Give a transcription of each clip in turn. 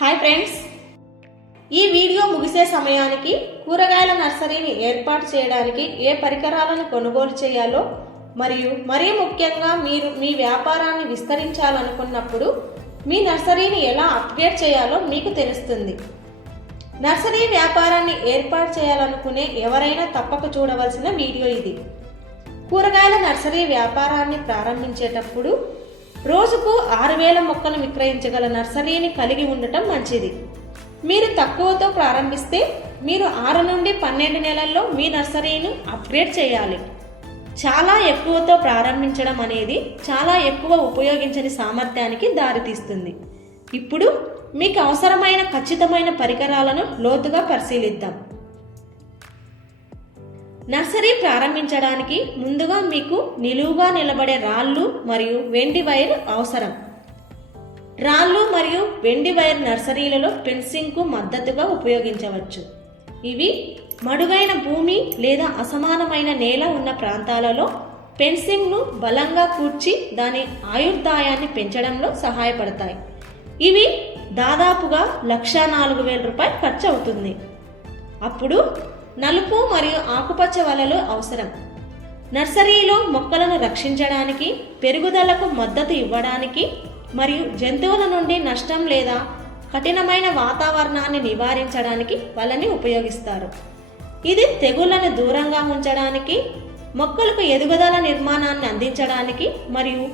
Hi friends, ఈ video ముగిసే సమయానికి కూరగాయల నర్సరీని ఏర్పాటు చేయడానికి ఏ పరికరాలను కొనుగోలు చేయాలో మరియు మరీ ముఖ్యంగా మీరు మీ వ్యాపారాన్ని విస్తరించాలనుకున్నప్పుడు మీ నర్సరీని ఎలా అప్గ్రేడ్ చేయాలో మీకు తెలుస్తుంది. నర్సరీ వ్యాపారాన్ని ఏర్పాటు చేయాలనుకునే ఎవరైనా తప్పక చూడవలసిన వీడియో ఇది. కూరగాయల నర్సరీ వ్యాపారాన్ని ప్రారంభించేటప్పుడు రోజుకు 6000 మొక్కలు విక్రయించగల నర్సరీని కలిగి ఉండటం మంచిది. మీరు తక్కువతో ప్రారంభిస్తే మీరు 6 నుండి 12 నెలల్లో మీ నర్సరీని అప్గ్రేడ్ చేయాలి. చాలా ఎక్కువతో ప్రారంభించడం అనేది చాలా ఎక్కువ ఉపయోగించని సామర్థ్యానికి దారితీస్తుంది. ఇప్పుడు మీకు అవసరమైన ఖచ్చితమైన పరికరాలను లోతుగా పరిశీలిద్దాం. నర్సరీ ప్రారంభించడానికి ముందుగా మీకు నిలువుగా నిలబడే రాళ్ళు మరియు వెండి వైర్ అవసరం. రాళ్ళు మరియు వెండి వైర్ నర్సరీలలో ఫెన్సింగ్కు మద్దతుగా ఉపయోగించవచ్చు. ఇవి మడుగైన భూమి లేదా అసమానమైన నేల ఉన్న ప్రాంతాలలో ఫెన్సింగ్ను బలంగా కూర్చి దాని ఆయుర్దాయాన్ని పెంచడంలో సహాయపడతాయి. ఇవి దాదాపుగా 1,04,000 రూపాయలు ఖర్చు అవుతుంది. అప్పుడు నలుపు మరియు ఆకుపచ్చ వలలు అవసరం. నర్సరీలో మొక్కలను రక్షించడానికి, పెరుగుదలకు మద్దతు ఇవ్వడానికి మరియు జంతువుల నుండి నష్టం లేదా కఠినమైన వాతావరణాన్ని నివారించడానికి వలని ఉపయోగిస్తారు. ఇది తెగుళ్లను దూరంగా ఉంచడానికి, మొక్కలకు ఎదుగుదల నిర్మాణాన్ని అందించడానికి మరియు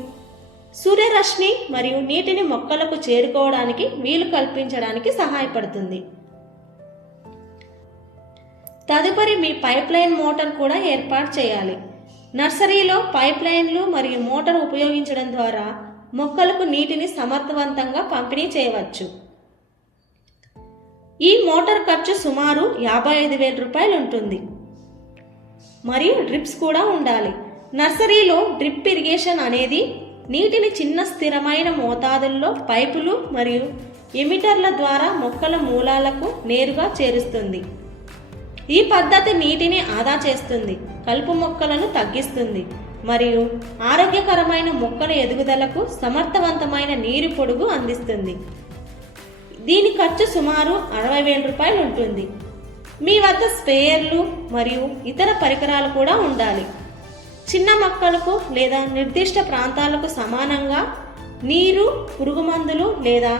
సూర్యరశ్మి మరియు నీటిని మొక్కలకు చేరుకోవడానికి వీలు కల్పించడానికి సహాయపడుతుంది. తదుపరి మీ పైప్ లైన్ మోటార్ కూడా ఏర్పాటు చేయాలి. నర్సరీలో పైప్ లైన్లు మరియు మోటార్ ఉపయోగించడం ద్వారా మొక్కలకు నీటిని సమర్థవంతంగా పంపిణీ చేయవచ్చు. ఈ మోటార్ ఖర్చు సుమారు 55,000 రూపాయలు ఉంటుంది మరియు డ్రిప్స్ కూడా ఉండాలి. నర్సరీలో డ్రిప్ ఇరిగేషన్ అనేది నీటిని చిన్న స్థిరమైన మోతాదుల్లో పైపులు మరియు ఎమిటర్ల ద్వారా మొక్కల మూలాలకు నేరుగా చేరుస్తుంది. ఈ పద్ధతి నీటిని ఆదా చేస్తుంది, కలుపు మొక్కలను తగ్గిస్తుంది మరియు ఆరోగ్యకరమైన మొక్కల ఎదుగుదలకు సమర్థవంతమైన నీరు పొడుగు అందిస్తుంది. దీని ఖర్చు సుమారు 60,000 రూపాయలు ఉంటుంది. మీ వద్ద స్ప్రేయర్లు మరియు ఇతర పరికరాలు కూడా ఉండాలి. చిన్న మొక్కలకు లేదా నిర్దిష్ట ప్రాంతాలకు సమానంగా నీరు, పురుగుమందులు లేదా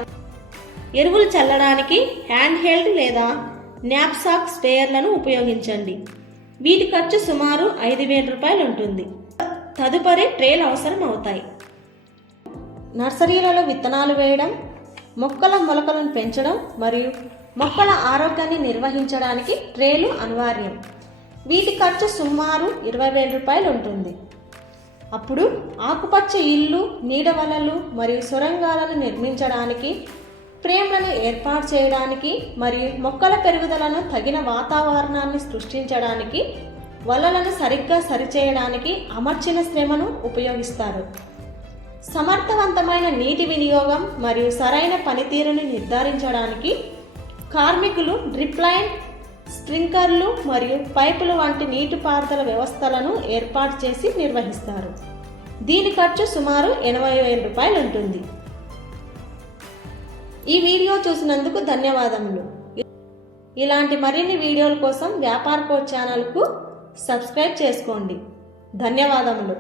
ఎరువులు చల్లడానికి హ్యాండ్ హెల్డ్ లేదా న్యాప్సాక్ స్ప్రేయర్లను ఉపయోగించండి. వీటి ఖర్చు సుమారు 5,000 రూపాయలు ఉంటుంది. తదుపరి ట్రేలు అవసరం అవుతాయి. నర్సరీలలో విత్తనాలు వేయడం, మొక్కల మొలకలను పెంచడం మరియు మొక్కల ఆరోగ్యాన్ని నిర్వహించడానికి ట్రేలు అనివార్యం. వీటి ఖర్చు సుమారు 20,000 రూపాయలు ఉంటుంది. అప్పుడు ఆకుపచ్చ ఇల్లు, నీడ వలలు మరియు సొరంగాలను నిర్మించడానికి, ఫ్రేమ్లను ఏర్పాటు చేయడానికి మరియు మొక్కల పెరుగుదలను తగిన వాతావరణాన్ని సృష్టించడానికి వలలను సరిగ్గా సరిచేయడానికి అమర్చిన శ్రమను ఉపయోగిస్తారు. సమర్థవంతమైన నీటి వినియోగం మరియు సరైన పనితీరుని నిర్ధారించడానికి కార్మికులు డ్రిప్ లైన్, స్ప్రింక్లర్లు మరియు పైపులు వంటి నీటిపారుదల వ్యవస్థలను ఏర్పాటు చేసి నిర్వహిస్తారు. దీని ఖర్చు సుమారు 80,000 రూపాయలు ఉంటుంది. ఈ వీడియో చూసినందుకు ధన్యవాదములు. ఇలాంటి మరిన్ని వీడియోల కోసం వ్యాపార కోచ్ ఛానల్కు సబ్స్క్రైబ్ చేసుకోండి. ధన్యవాదములు.